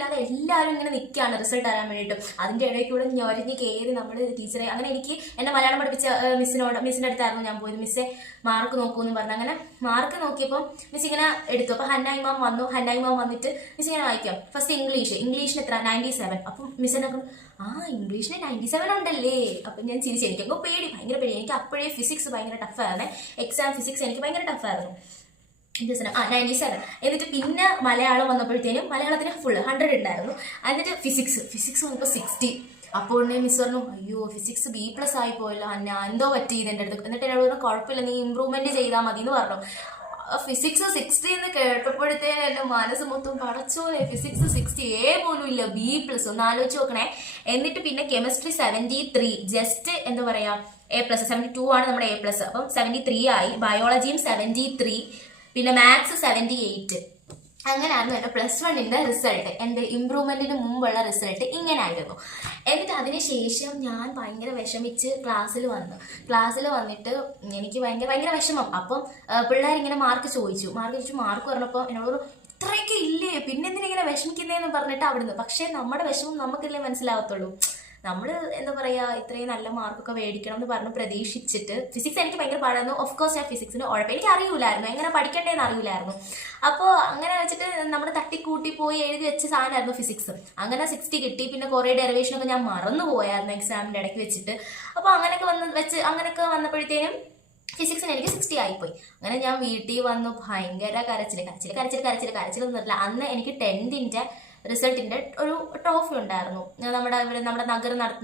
ഇല്ലാതെ എല്ലാവരും ഇങ്ങനെ നിൽക്കുകയാണ് റിസൾട്ട് അറിയാൻ വേണ്ടിയിട്ട്. അതിൻ്റെ ഇടയിൽ കൂടെ ഞൊരഞ്ഞ് കയറി നമ്മൾ ടീച്ചറെ, അങ്ങനെ എനിക്ക് എന്നെ മലയാളം പഠിപ്പിച്ച മിസ്സിൻ്റെ അടുത്തായിരുന്നു ഞാൻ പോയത്. മിസ്സെ മാർക്ക് നോക്കൂന്ന് പറഞ്ഞു. അങ്ങനെ മാർക്ക് നോക്കിയപ്പോൾ മിസ് ഇങ്ങനെ എടുത്തു. അപ്പോൾ ഹന്നായി മാം വന്നിട്ട് മിസ് ഇങ്ങനെ വായിക്കാം. ഫസ്റ്റ് ഇംഗ്ലീഷിന് എത്ര 97. അപ്പം മിസ് എന്നെ ഇംഗ്ലീഷിന് 97 ഉണ്ടല്ലേ. അപ്പം ഞാൻ ചിരിച്ചു. എനിക്കങ്ങ് ഭയങ്കര പേടി. എനിക്ക് അപ്പോഴേ ഫിസിക്സ് ഭയങ്കര ടഫായിരുന്നു. എക്സാം ഫിസിക്സ് എനിക്ക് ഭയങ്കര ടഫായിരുന്നു. 97. എന്നിട്ട് പിന്നെ മലയാളം വന്നപ്പോഴത്തേനും മലയാളത്തിന് ഫുൾ 100 ഉണ്ടായിരുന്നു. എന്നിട്ട് ഫിസിക്സ് വന്നപ്പോൾ 60. അപ്പോൾ മിസ് പറഞ്ഞു, അയ്യോ ഫിസിക്സ് B+ ആയി പോയല്ലോ അന്ന, എന്തോ പറ്റി ഇതിൻ്റെ അടുത്ത്. എന്നിട്ട് എന്നോട് പറഞ്ഞു, കുഴപ്പമില്ല നീ ഇമ്പ്രൂവ്മെന്റ് ചെയ്താൽ മതി എന്ന് പറഞ്ഞു. ഫിസിക്സ് 60 എന്ന് കേട്ടപ്പോഴത്തേനും എൻ്റെ മനസ്സ് മൊത്തം പടച്ചോനെ, ഫിസിക്സ് 60 പോലും ഇല്ല, B+. ഒന്ന് ആലോചിച്ച് നോക്കണേ. എന്നിട്ട് പിന്നെ കെമിസ്ട്രി 73, ജസ്റ്റ് എന്താ പറയാ A+. 72 ആണ് നമ്മുടെ A+. അപ്പം 73 ആയി. ബയോളജിയും 73, പിന്നെ മാത്സ് 78. അങ്ങനെയായിരുന്നു എൻ്റെ +1ൻ്റെ റിസൾട്ട്. എൻ്റെ ഇമ്പ്രൂവ്മെൻറ്റിന് മുമ്പുള്ള റിസൾട്ട് ഇങ്ങനെ ആയിരുന്നു. എന്നിട്ട് അതിനുശേഷം ഞാൻ ഭയങ്കര വിഷമിച്ച് ക്ലാസ്സിൽ വന്നിട്ട് എനിക്ക് ഭയങ്കര വിഷമം. അപ്പം പിള്ളേരിങ്ങനെ മാർക്ക് ചോദിച്ചു. മാർക്ക് പറഞ്ഞപ്പോൾ എന്നോട് ഇത്രയൊക്കെ ഇല്ലേ, പിന്നെന്തിനിങ്ങനെ വിഷമിക്കുന്നതെന്ന് പറഞ്ഞിട്ട് അവിടുന്ന്. പക്ഷേ നമ്മുടെ വിഷമം നമുക്കല്ലേ മനസ്സിലാവത്തുള്ളൂ. നമ്മൾ എന്താ പറയുക, ഇത്രയും നല്ല മാർക്കൊക്കെ മേടിക്കണം എന്ന് പറഞ്ഞ് പ്രതീക്ഷിച്ചിട്ട്. ഫിസിക്സ് എനിക്ക് ഭയങ്കര പാടായിരുന്നു. ഓഫ് കോഴ്സ് ഞാൻ ഫിസിക്സിന് ഉഴപ്പം, എനിക്ക് അറിയില്ലായിരുന്നു, എങ്ങനെ പഠിക്കണ്ടേന്ന് അറിയില്ലായിരുന്നു. അപ്പോൾ അങ്ങനെ വെച്ചിട്ട് നമ്മൾ തട്ടിക്കൂട്ടി പോയി എഴുതി വെച്ച സാധനമായിരുന്നു ഫിസിക്സ്. അങ്ങനെ 60 കിട്ടി. പിന്നെ കുറേ ഡെറിവേഷനൊക്കെ ഞാൻ മറന്നു പോയായിരുന്നു എക്സാമിൻ്റെ ഇടയ്ക്ക് വെച്ചിട്ട്. അപ്പോൾ അങ്ങനെയൊക്കെ വന്നപ്പോഴത്തേനും ഫിസിക്സിന് എനിക്ക് 60 ആയിപ്പോയി. അങ്ങനെ ഞാൻ വീട്ടിൽ വന്നു ഭയങ്കര കരച്ചിലൊന്നുമില്ല. അന്ന് എനിക്ക് 10th റിസൾട്ടിന്റെ ഒരു ട്രോഫി ഉണ്ടായിരുന്നു. നമ്മുടെ നഗരം നടത്തുന്ന